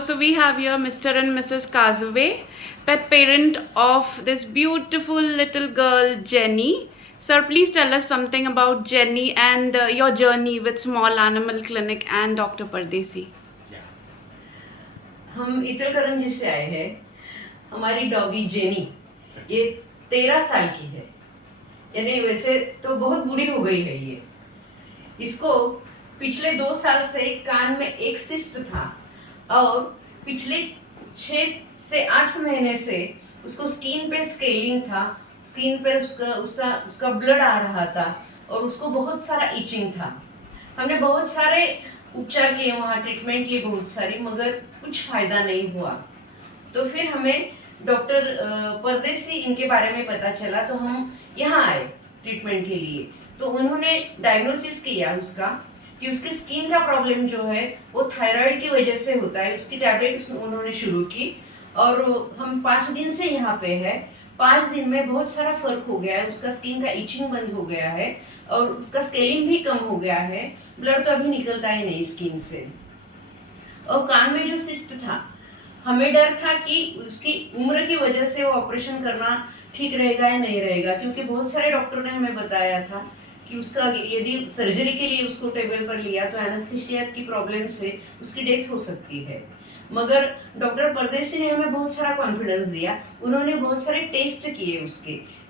So we have here Mr. and Mrs. Kazue, pet parent of this beautiful little girl Jenny. Sir, please tell us something about Jenny and your journey with Small Animal Clinic and Dr. Pardesi. हम इचलकरंजी से आए हैं। हमारी doggy jenny ये 13 साल की है, यानी वैसे तो बहुत बूढ़ी हो गई है ये। इसको पिछले 2 साल से कान में एक सिस्ट था और पिछले 6 से 8 महीने से उसको स्किन पे स्केलिंग था, स्किन पे उसका ब्लड आ रहा था और उसको बहुत सारा इचिंग था। हमने बहुत सारे उपचार किए, वहाँ ट्रीटमेंट किए बहुत सारी, मगर कुछ फायदा नहीं हुआ। तो फिर हमें डॉक्टर परदेसी इनके बारे में पता चला, तो हम यहाँ आए ट्रीटमेंट के लिए। तो उन्होंने डायग्नोसिस किया उसका कि उसकी स्किन का प्रॉब्लम जो है वो थायराइड की वजह से होता है। उसकी टैबलेट उन्होंने शुरू की और हम 5 दिन से यहाँ पे है। 5 दिन में बहुत सारा फर्क हो गया है। उसका स्किन का इचिंग बंद हो गया है और उसका स्केलिंग भी कम हो गया है। ब्लड तो अभी निकलता ही नहीं स्किन से। और कान में जो सिस्ट था, हमें डर था कि उसकी उम्र की वजह से वो ऑपरेशन करना ठीक रहेगा या नहीं रहेगा, क्योंकि बहुत सारे डॉक्टर ने हमें बताया था कि उसका यदि सर्जरी के लिए उसको टेबल पर लिया तो एनेस्थीसिया की प्रॉब्लम से उसकी डेथ हो सकती है। मगर डॉक्टर परदेसी ने हमें बहुत सारा कॉन्फिडेंस दिया। उन्होंने बहुत सारे टेस्ट किए,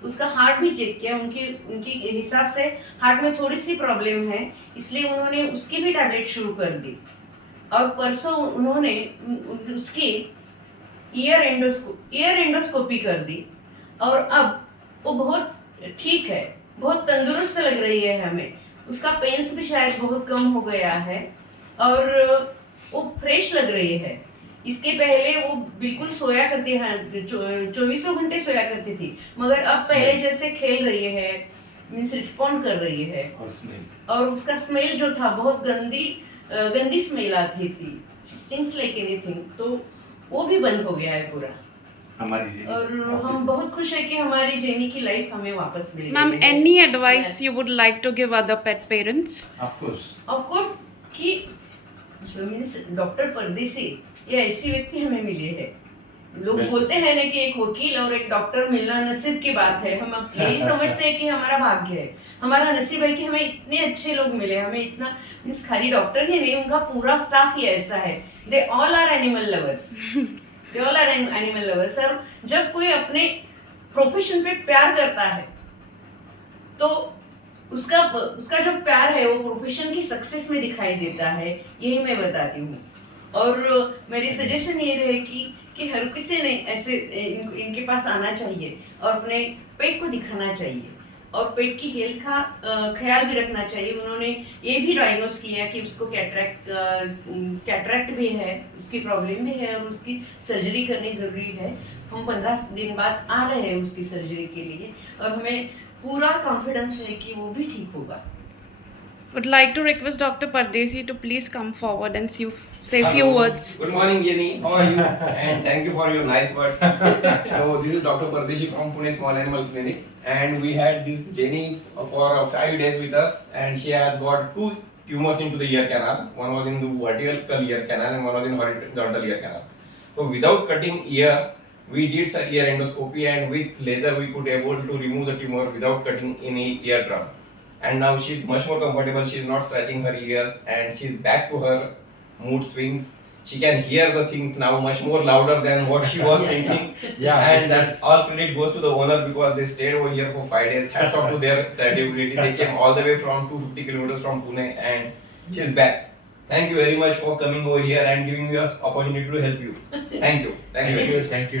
उसका हार्ट भी चेक किया। उनके हिसाब से हार्ट में थोड़ी सी प्रॉब्लम है, इसलिए उन्होंने उसकी भी टैबलेट शुरू कर दी। और परसों उन्होंने उसकी ईयर एंडोस्कोपी कर दी और अब वो बहुत ठीक है, बहुत तंदुरुस्त लग रही है हमें। उसका पेन्स भी शायद बहुत कम हो गया है और वो फ्रेश लग रही है। इसके पहले वो बिल्कुल सोया करती है, 24 घंटे सोया करती थी, मगर अब पहले जैसे खेल रही है, मीन्स रिस्पॉन्ड कर रही है। और उसका स्मेल जो था बहुत गंदी स्मेल आती थी, स्टिंक्स लाइक एनीथिंग, तो वो भी बंद हो गया है पूरा। और हम बहुत खुश है कि हमारी जेनी की लाइफ हमें वापस मिल गई। Ma'am, any advice you would like to give other pet parents? Of course कि मीन्स डॉक्टर परदेसी ये ऐसी व्यक्ति हमें मिले हैं। लोग बोलते हैं ना कि एक वकील और एक डॉक्टर मिलना नसीब की बात है। हम यही समझते हैं कि हमारा भाग्य है, हमारा नसीब है कि हमें इतने अच्छे लोग मिले। हमें इतना मीन्स खाली डॉक्टर ही नहीं, उनका पूरा स्टाफ ही ऐसा है। They all are animal lovers. और जब कोई अपने प्रोफेशन पे प्यार करता है तो उसका जो प्यार है वो प्रोफेशन की सक्सेस में दिखाई देता है। यही मैं बताती हूँ। और मेरी सजेशन ये रहेगी कि हर किसी ने ऐसे इनके पास आना चाहिए और अपने पेट को दिखाना चाहिए और पेट की हेल्थ का ख्याल भी रखना चाहिए। उन्होंने ये भी डायग्नोस किया कि उसको कैटरैक्ट भी है, उसकी प्रॉब्लम भी है और उसकी सर्जरी करनी ज़रूरी है। हम 15 दिन बाद आ रहे हैं उसकी सर्जरी के लिए और हमें पूरा कॉन्फिडेंस है कि वो भी ठीक होगा। Would like to request Dr. Pardesi to please come forward and say a few words. Good morning, Jenny. How are you? And thank you for your nice words. So this is Dr. Pardesi from Pune Small Animal Clinic, and we had this Jenny for 5 days with us, and she has got 2 tumors into the ear canal. One was in the vertical ear canal, and one was in horizontal ear canal. So without cutting ear, we did ear endoscopy, and with laser we could able to remove the tumor without cutting any eardrum. And now she's much more comfortable. She's not scratching her ears, and she's back to her mood swings. She can hear the things now much more louder than what she was thinking. And that all credit goes to the owner because they stayed over here for 5 days. Hats off to their credibility. They came all the way from 250 kilometers from Pune, and she's back. Thank you very much for coming over here and giving me us opportunity to help you. Thank you. Thank you. Thank you.